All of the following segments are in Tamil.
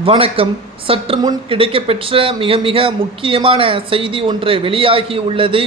வணக்கம். சற்று முன் கிடைக்கப்பெற்ற மிக மிக முக்கியமான செய்தி ஒன்று வெளியாகி உள்ளது.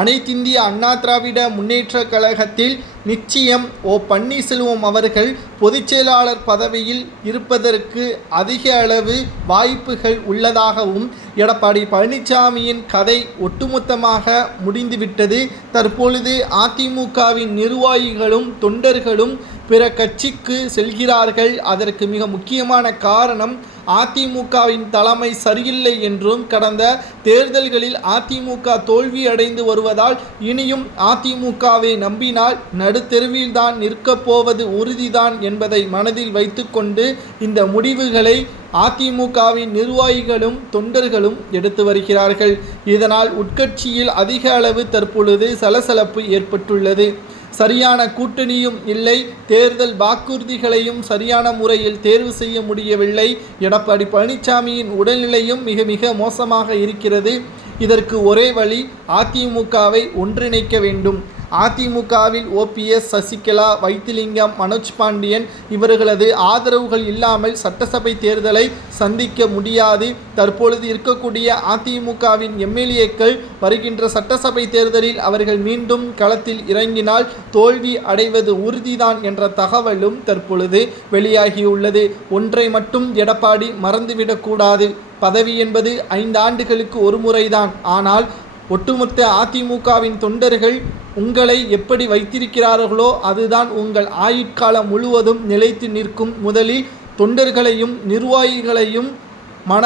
அனைத்திந்திய அண்ணா திராவிட முன்னேற்ற கழகத்தில் நிச்சயம் ஓ பன்னீர்செல்வம் அவர்கள் பொதுச்செயலாளர் பதவியில் இருப்பதற்கு அதிக அளவு வாய்ப்புகள் உள்ளதாகவும் எடப்பாடி பழனிசாமியின் கதை ஒட்டுமொத்தமாக முடிந்துவிட்டது. தற்பொழுது அதிமுகவின் நிர்வாகிகளும் தொண்டர்களும் பிற கட்சிக்கு செல்கிறார்கள். அதற்கு மிக முக்கியமான காரணம் அதிமுகவின் தலைமை சரியில்லை என்றும் கடந்த தேர்தல்களில் அதிமுக தோல்வி அடைந்து வருவதால் இனியும் அதிமுகவை நம்பினால் நடுத்தெருவில்தான் நிற்கப் போவது உறுதிதான் என்பதை மனதில் வைத்துக்கொண்டு இந்த முடிவுகளை அதிமுகவின் நிர்வாகிகளும் தொண்டர்களும் எடுத்து வருகிறார்கள். இதனால் உட்கட்சியில் அதிக அளவு தற்பொழுது சலசலப்பு ஏற்பட்டுள்ளது. சரியான கூட்டணியும் இல்லை. தேர்தல் வாக்குறுதிகளையும் சரியான முறையில் தேர்வு செய்ய முடியவில்லை. எடப்பாடி பழனிசாமியின் உடல்நிலையும் மிக மிக மோசமாக இருக்கிறது. இதற்கு ஒரே வழி அதிமுகவை ஒன்றிணைக்க வேண்டும். அதிமுகவில் ஓபிஎஸ் சசிகலா வைத்திலிங்கம் மனோஜ் பாண்டியன் இவர்களது ஆதரவுகள் இல்லாமல் சட்டசபை தேர்தலை சந்திக்க முடியாது. தற்பொழுது இருக்கக்கூடிய அதிமுகவின் எம்எல்ஏக்கள் வருகின்ற சட்டசபை தேர்தலில் அவர்கள் மீண்டும் களத்தில் இறங்கினால் தோல்வி அடைவது உறுதிதான் என்ற தகவலும் தற்பொழுது வெளியாகியுள்ளது. ஒன்றை மட்டும் எடப்பாடி மறந்துவிடக்கூடாது. பதவி என்பது ஐந்து ஆண்டுகளுக்கு ஒரு முறைதான். ஆனால் ஒட்டுமொத்த அதிமுகவின் தொண்டர்கள் உங்களை எப்படி வைத்திருக்கிறார்களோ அதுதான் உங்கள் ஆயுட்காலம் முழுவதும் நிலைத்து நிற்கும். முதலில் தொண்டர்களையும் நிர்வாகிகளையும் மன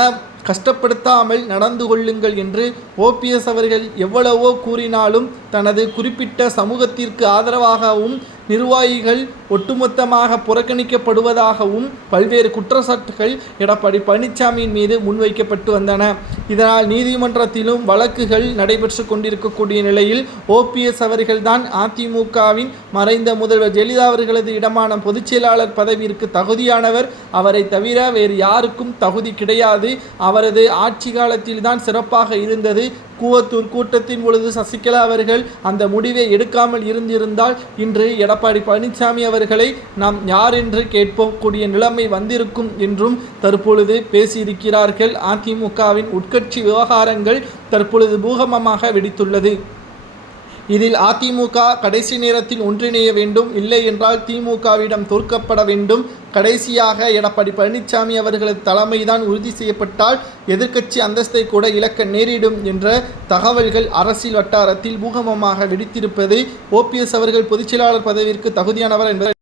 கஷ்டப்படுத்தாமல் நடந்து கொள்ளுங்கள் என்று ஓபிஎஸ் அவர்கள் எவ்வளவோ கூறினாலும் தனது குறிப்பிட்ட சமூகத்திற்கு ஆதரவாகவும் நிர்வாகிகள் ஒட்டுமொத்தமாக புறக்கணிக்கப்படுவதாகவும் பல்வேறு குற்றச்சாட்டுகள் எடப்பாடி பழனிசாமியின் மீது முன்வைக்கப்பட்டு வந்தன. இதனால் நீதிமன்றத்திலும் வழக்குகள் நடைபெற்று கொண்டிருக்கக்கூடிய நிலையில் ஓபிஎஸ் அவர்கள்தான் அதிமுகவின் மறைந்த முதல்வர் ஜெயலலிதா அவர்களது இடமான பொதுச் செயலாளர் பதவியிற்கு தகுதியானவர். அவரை தவிர வேறு யாருக்கும் தகுதி கிடையாது. அவரது ஆட்சி காலத்தில்தான் சிறப்பாக இருந்தது. கூவத்தூர் கூட்டத்தின் பொழுது சசிகலா அவர்கள் அந்த முடிவை எடுக்காமல் இருந்திருந்தால் இன்று எடப்பாடி பழனிசாமி அவர்களை நாம் யார் என்று கேட்பக்கூடிய நிலைமை வந்திருக்கும் என்றும் தற்பொழுது பேசியிருக்கிறார்கள். அதிமுகவின் உட்கட்சி விவகாரங்கள் தற்பொழுது பூகமமாக வெடித்துள்ளது. இதில் அதிமுக கடைசி நேரத்தில் ஒன்றிணைய வேண்டும் இல்லை என்றால் திமுகவிடம் தோற்கப்பட வேண்டும். கடைசியாக எடப்பாடி பழனிசாமி அவர்களது தலைமைதான் உறுதி செய்யப்பட்டால் எதிர்க்கட்சி அந்தஸ்தை கூட இழக்க நேரிடும் என்ற தகவல்கள் அரசியல் வட்டாரத்தில் பூகமமாக வெடித்திருப்பது ஓபிஎஸ் அவர்கள் பொதுச்செயலாளர் பதவிக்கு தகுதியானவர் என்பதை